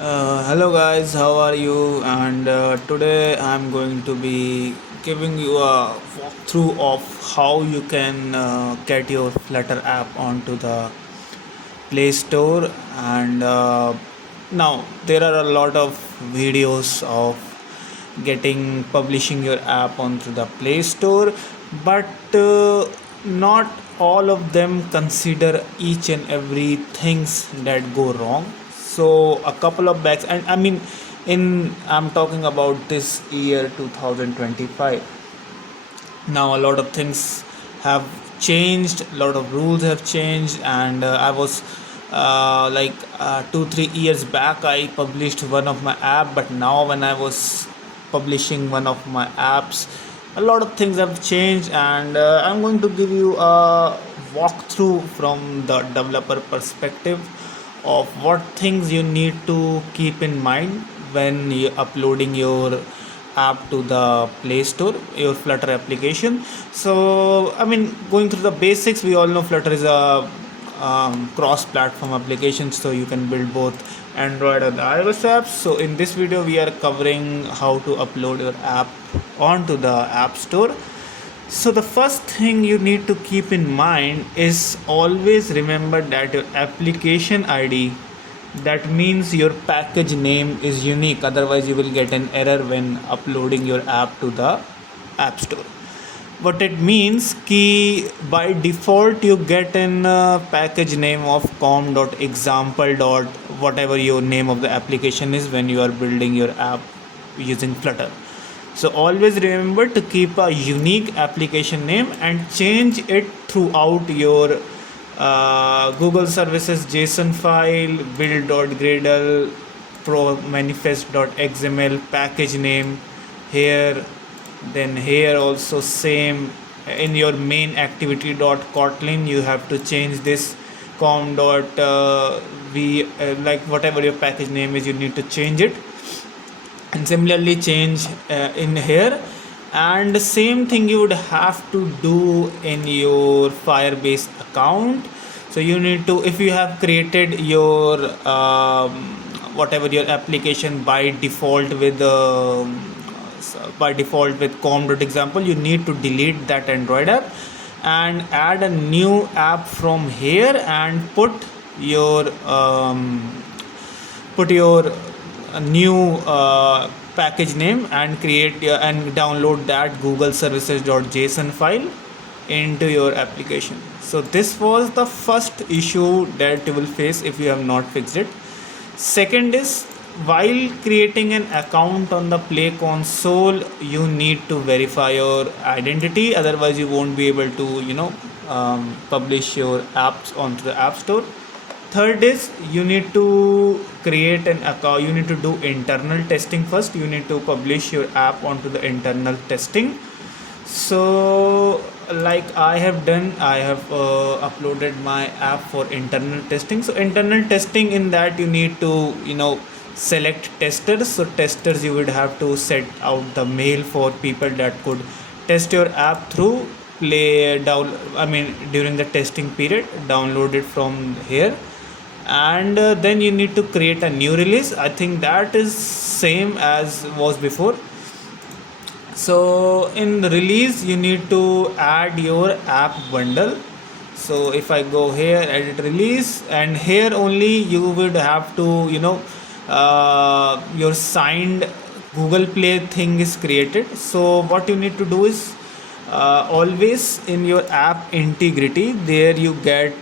Hello guys, how are you? And today I'm going to be giving you a walkthrough of how you can get your Flutter app onto the Play Store. And now there are a lot of videos of getting publishing your app onto the Play Store, but not all of them consider each and every things that go wrong. So a couple of bags, and I mean, in I'm talking about this year 2025. Now a lot of things have changed, a lot of rules have changed, and I was 2-3 years back I published one of my app, but now when I was publishing one of my apps, a lot of things have changed, and I'm going to give you a walkthrough from the developer perspective of what things you need to keep in mind when you uploading your app to the Play Store, your Flutter application. So I mean, going through the basics, we all know Flutter is a cross-platform application, so you can build both Android and iOS apps. So in this video we are covering how to upload your app onto the App Store. So the first thing you need to keep in mind is always remember that your application ID, that means your package name, is unique. Otherwise you will get an error when uploading your app to the App Store. What it means ki by default you get an package name of com.example dot whatever your name of the application is when you are building your app using Flutter. So always remember to keep a unique application name and change it throughout your Google services JSON file, build.gradle, pro manifest.xml package name here. Then here also same in your main activity.kotlin you have to change this com dot v like whatever your package name is, you need to change it, and similarly change in here. And the same thing you would have to do in your Firebase account. So you need to, if you have created your whatever your application by default with com.example, you need to delete that Android app and add a new app from here and put your new package name and create and download that Google services.json file into your application. So this was the first issue that you will face if you have not fixed it. Second is, while creating an account on the Play console, you need to verify your identity, otherwise you won't be able to publish your apps onto the App Store. Third is, you need to create an account, you need to do internal testing first. You need to publish your app onto the internal testing. So like I have done, I have uploaded my app for internal testing. So internal testing, in that you need to select testers. So testers, you would have to set out the mail for people that could test your app through Play down, I mean during the testing period, download it from here. And then you need to create a new release. I think that is same as was before. So in the release you need to add your app bundle. So if I go here, edit release, and here only you would have to your signed Google Play thing is created. So what you need to do is always in your app integrity, there you get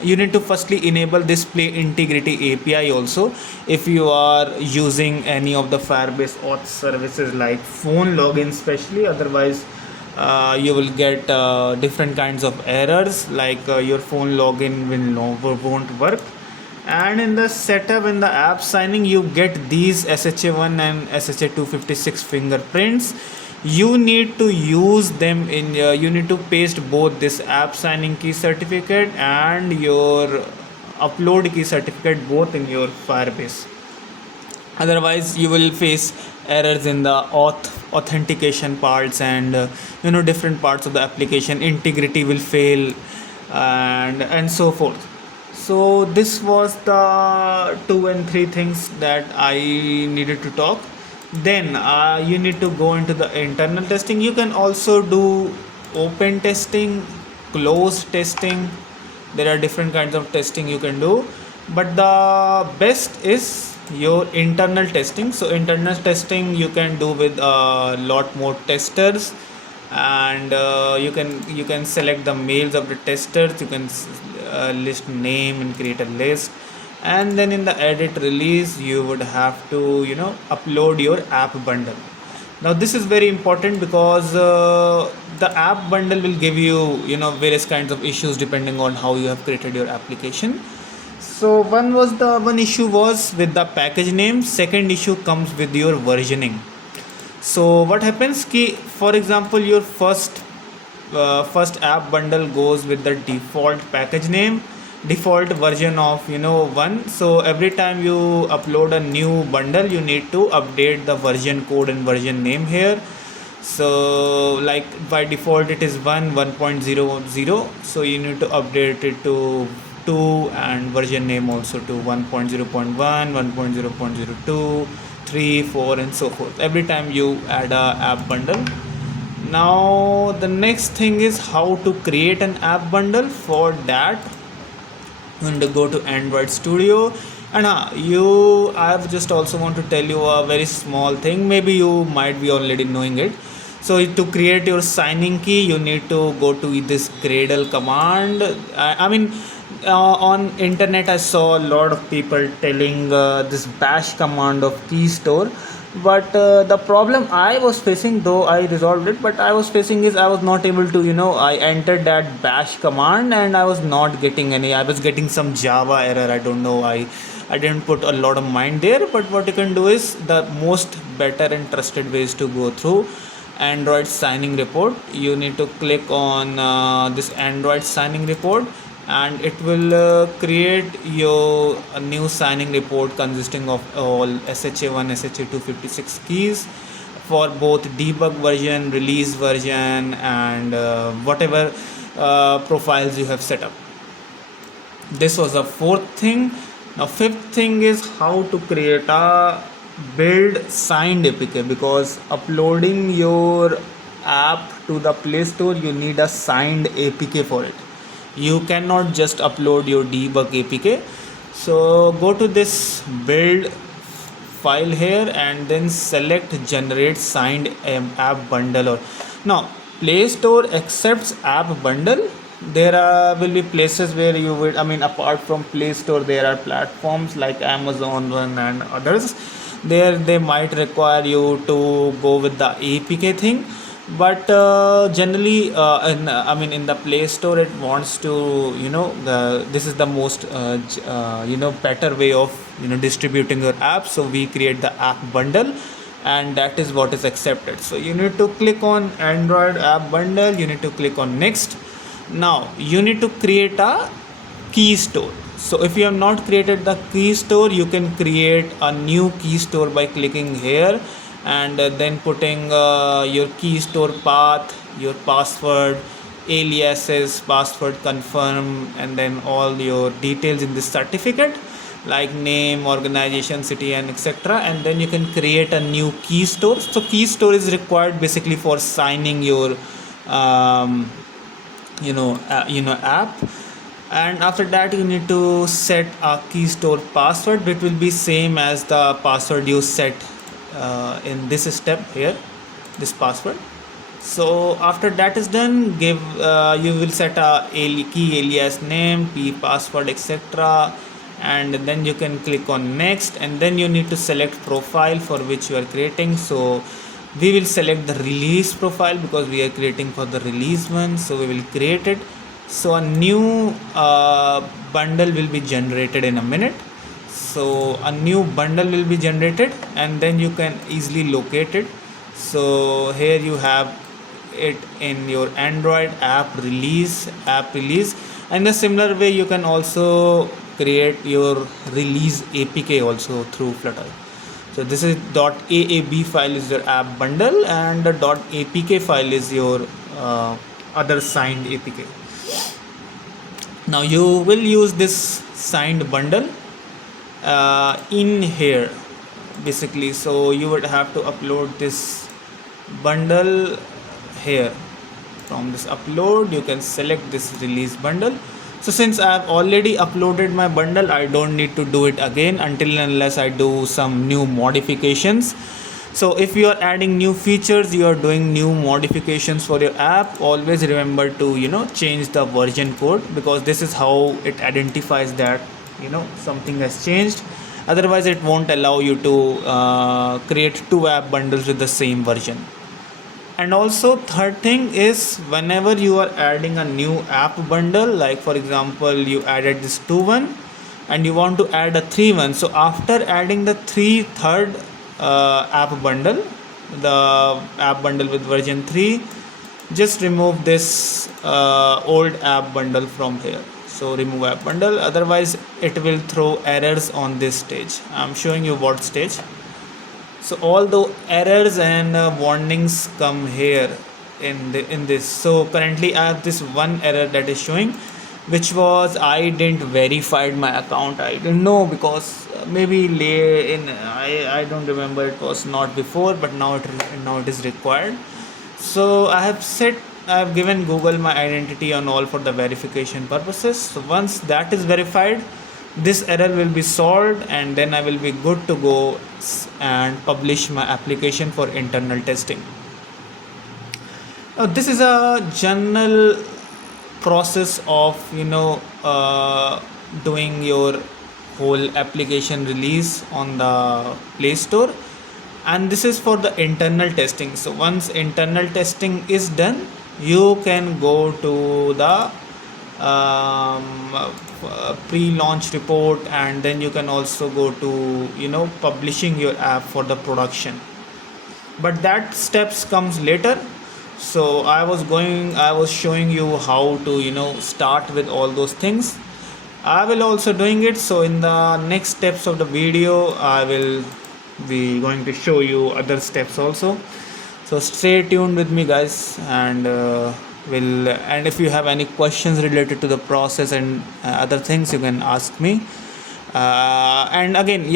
you need to firstly enable this Play integrity API also if you are using any of the Firebase auth services like phone login especially. Otherwise you will get different kinds of errors, like your phone login won't work. And in the setup, in the app signing, you get these SHA1 and SHA256 fingerprints. You need to use them in you need to paste both this app signing key certificate and your upload key certificate both in your Firebase. Otherwise you will face errors in the authentication parts, and different parts of the application integrity will fail, and so forth. So this was the two and three things that I needed to talk. Then you need to go into the internal testing. You can also do open testing, closed testing. There are different kinds of testing you can do, but the best is your internal testing. So internal testing you can do with a lot more testers, and you can select the mails of the testers. You can list name and create a list, and then in the edit release you would have to upload your app bundle. Now this is very important because the app bundle will give you various kinds of issues depending on how you have created your application. So one issue was with the package name. Second issue comes with your versioning. So what happens ki, for example, your first app bundle goes with the default package name, default version of one. So every time you upload a new bundle you need to update the version code and version name here. So like by default it is 1.0.0, so you need to update it to 2, and version name also to 1.0.1, 1.0.02, 3, 4 and so forth every time you add a app bundle. Now the next thing is how to create an app bundle. For that you need to go to Android Studio, and I just also want to tell you a very small thing, maybe you might be already knowing it. So to create your signing key you need to go to this Gradle command. I mean on internet I saw a lot of people telling this bash command of Keystore, but the problem I was facing, though I resolved it, but I was facing is I was not able to I entered that bash command and I was not getting any. I was getting some Java error. I don't know, I didn't put a lot of mind there. But what you can do is, the most better and trusted ways to go through Android signing report. You need to click on this Android signing report, and it will create your a new signing report consisting of all SHA1, SHA2 56 keys for both debug version, release version, and whatever profiles you have set up. This was the fourth thing. Now fifth thing is how to create a build signed APK, because uploading your app to the Play Store you need a signed APK for it. You cannot just upload your debug APK. So go to this build file here and then select generate signed app bundle. Or now Play Store accepts app bundle. There will be places where you would, apart from Play Store there are platforms like Amazon one and others. There they might require you to go with the APK thing, but generally in the Play Store it wants to this is the most better way of distributing your app. So we create the app bundle, and that is what is accepted. So you need to click on Android app bundle, you need to click on next. Now you need to create a key store. So if you have not created the key store, you can create a new key store by clicking here, and then putting your key store path, your password, aliases, password confirm, and then all your details in this certificate like name, organization, city, and etc. And then you can create a new key store. So key store is required basically for signing your app. And after that you need to set a key store password, which will be same as the password you set in this step here, this password. So after that is done, you will set a key alias name, p password, etc. And then you can click on next, and then you need to select profile for which you are creating. So we will select the release profile because we are creating for the release one, so we will create it. So a new bundle will be generated in a minute. So a new bundle will be generated, and then you can easily locate it. So here you have it in your Android app release, and the similar way you can also create your release APK also through Flutter. So this is .aab file is your app bundle, and the .apk file is your other signed APK. Now you will use this signed bundle in here basically. So you would have to upload this bundle here. From this upload you can select this release bundle. So since I have already uploaded my bundle, I don't need to do it again until and unless I do some new modifications. So if you are adding new features, you are doing new modifications for your app, always remember to change the version code, because this is how it identifies that something has changed. Otherwise it won't allow you to create two app bundles with the same version. And also third thing is, whenever you are adding a new app bundle, like for example you added this 2.1 and you want to add a 3.1, so after adding the third app bundle, the app bundle with version 3, just remove this old app bundle from here. So remove app bundle, otherwise it will throw errors on this stage. I'm showing you what stage. So all the errors and warnings come here in this. So currently I have this one error that is showing, which was I didn't verified my account. I didn't know, because maybe I don't remember, it was not before, but now it is required. So I have given Google my identity on all for the verification purposes. So once that is verified, this error will be solved, and then I will be good to go and publish my application for internal testing. Now this is a general process of doing your whole application release on the Play Store, and this is for the internal testing. So once internal testing is done, you can go to the pre-launch report, and then you can also go to publishing your app for the production. But that steps comes later. So I was showing you how to start with all those things. I will also doing it. So in the next steps of the video, I will be going to show you other steps also. So stay tuned with me, guys, and and if you have any questions related to the process and other things, you can ask me. And again,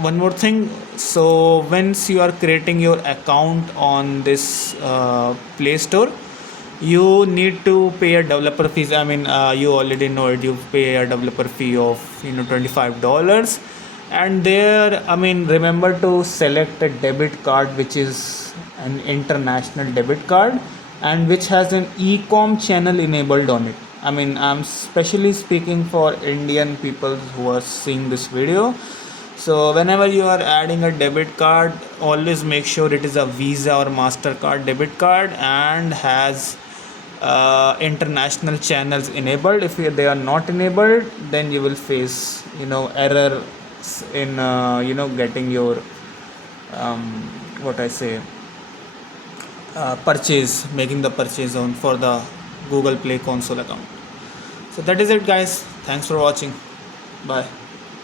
one more thing. So once you are creating your account on this Play Store, you need to pay a developer fees. I mean, you already know it. You pay a developer fee of $25, and there, I mean, remember to select a debit card which is an international debit card and which has an e-com channel enabled on it. I mean, I'm specially speaking for Indian people who are seeing this video. So whenever you are adding a debit card, always make sure it is a Visa or MasterCard debit card and has international channels enabled. If they are not enabled, then you will face error in getting your making the purchase on for the Google Play console account. So that is it, guys. Thanks for watching. Bye.